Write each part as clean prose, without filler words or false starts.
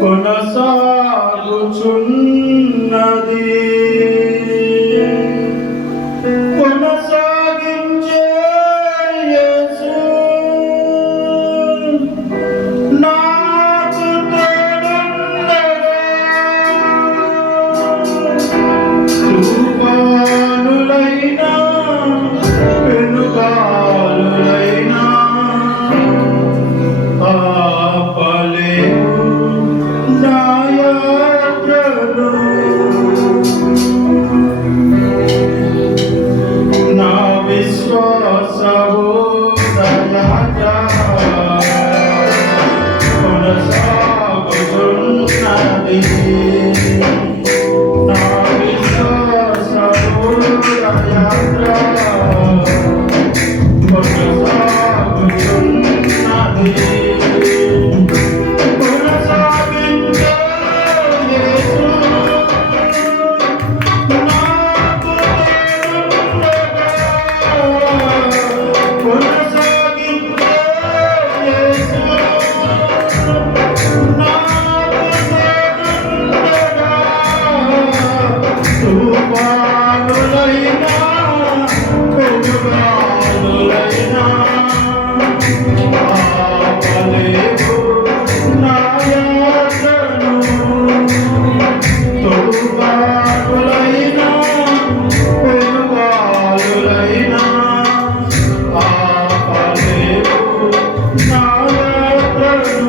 కొనసాగుచున్నది. కొనసాగించే యేసు నాకు తోడుండగా. తుఫానులైనా పెనుగాలులైనా ఆపలేవు నా యాత్రను. నా విశ్వాసము దయాత్ర కొనసాగుతున్నది. నా విశ్వాసము దయాత్ర కొనసాగుతున్నది. కొనసాగించే యేసు నాకు తోడుండగా. కొనసాగించే యేసు నాకు తోడుండగా. తుఫానులైనా పెనుగాలులైనా ఆపలేవు నా యాత్రను. తుఫానులైనా పెనుగాలులైనా ఆపలేవు నా యాత్రను.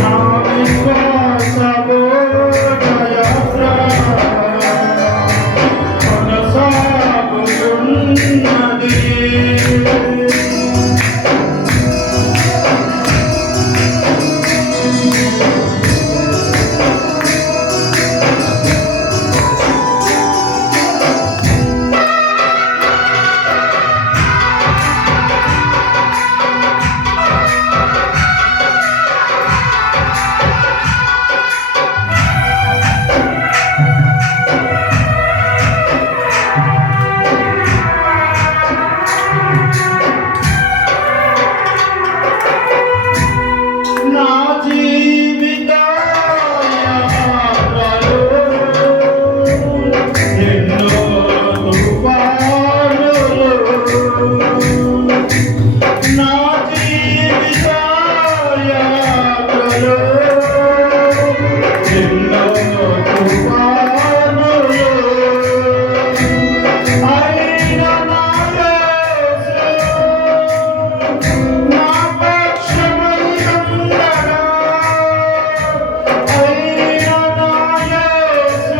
నా విశ్వాసము దయాత్ర కొనసాగుతున్నది. నా జీవిత యాత్రలో ఎన్నో తుఫానులు. నా జీవిత యాత్రలో ఎన్నో తుఫానులు. అయినా నా యేసు నా పక్షమై ఉండగా. అయినా నా యేసు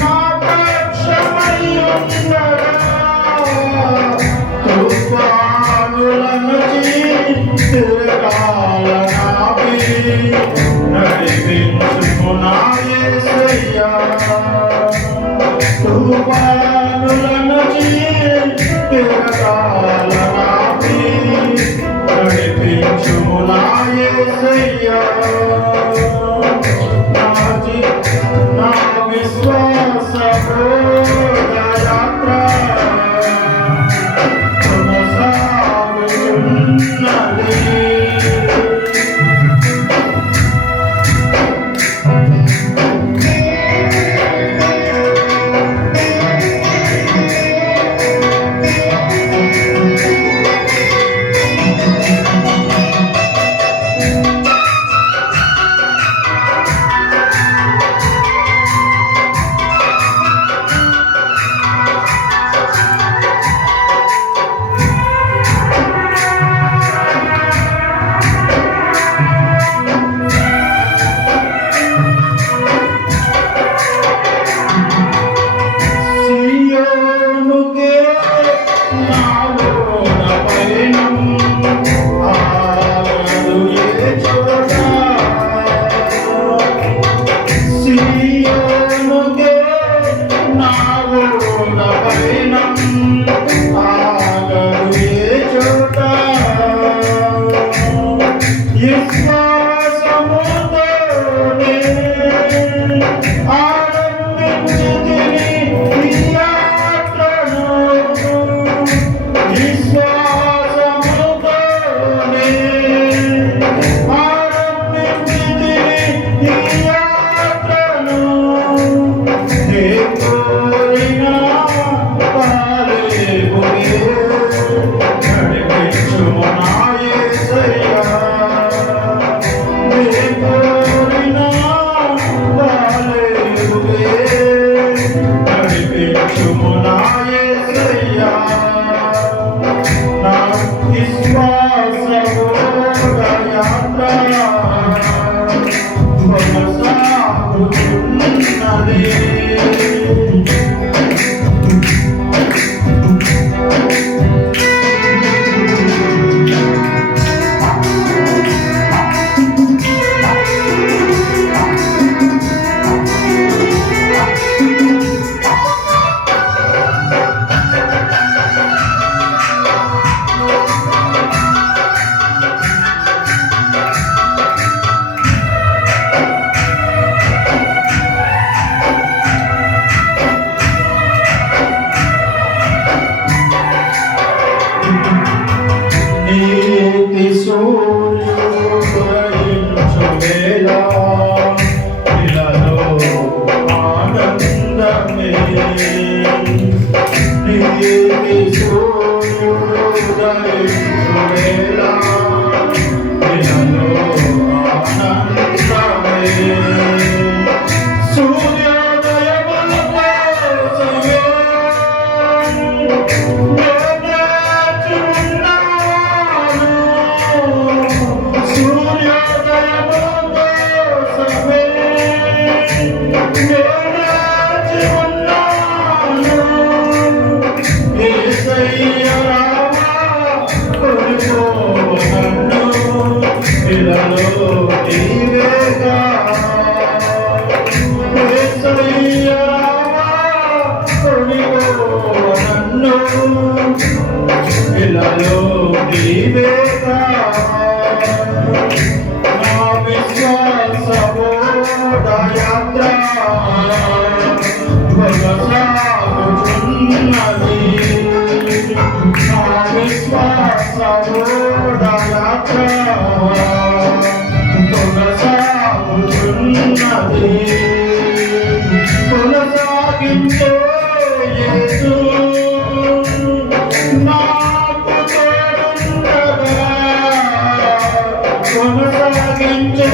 నా పక్షమై ఉండగా. తుఫానులను తిరగాలనాపి నడిపించుము నా యేసయ్యా. తుఫానులను తిరగాలనాపి నడిపించుము నా యేసయ్యా. నా విశ్వాసము దయాత్ర కొనసాగుతున్నది. విశ్వాసముతోనే వేళ ఇలాలో ఆనందమే నీతి సూర్యుడు ఉదయించు వేళ ఇలాలో ఆనందమే సూర్యోదయముల కోసమే ఇలాలో నీవేగా నా విశ్వాసము యాత్ర కొనసాగుతున్నది నా విశ్వాసము యాత్ర కొనసాగుతున్నది కొనసాగించే యేసు నాకు తోడుండగా కొనసాగించే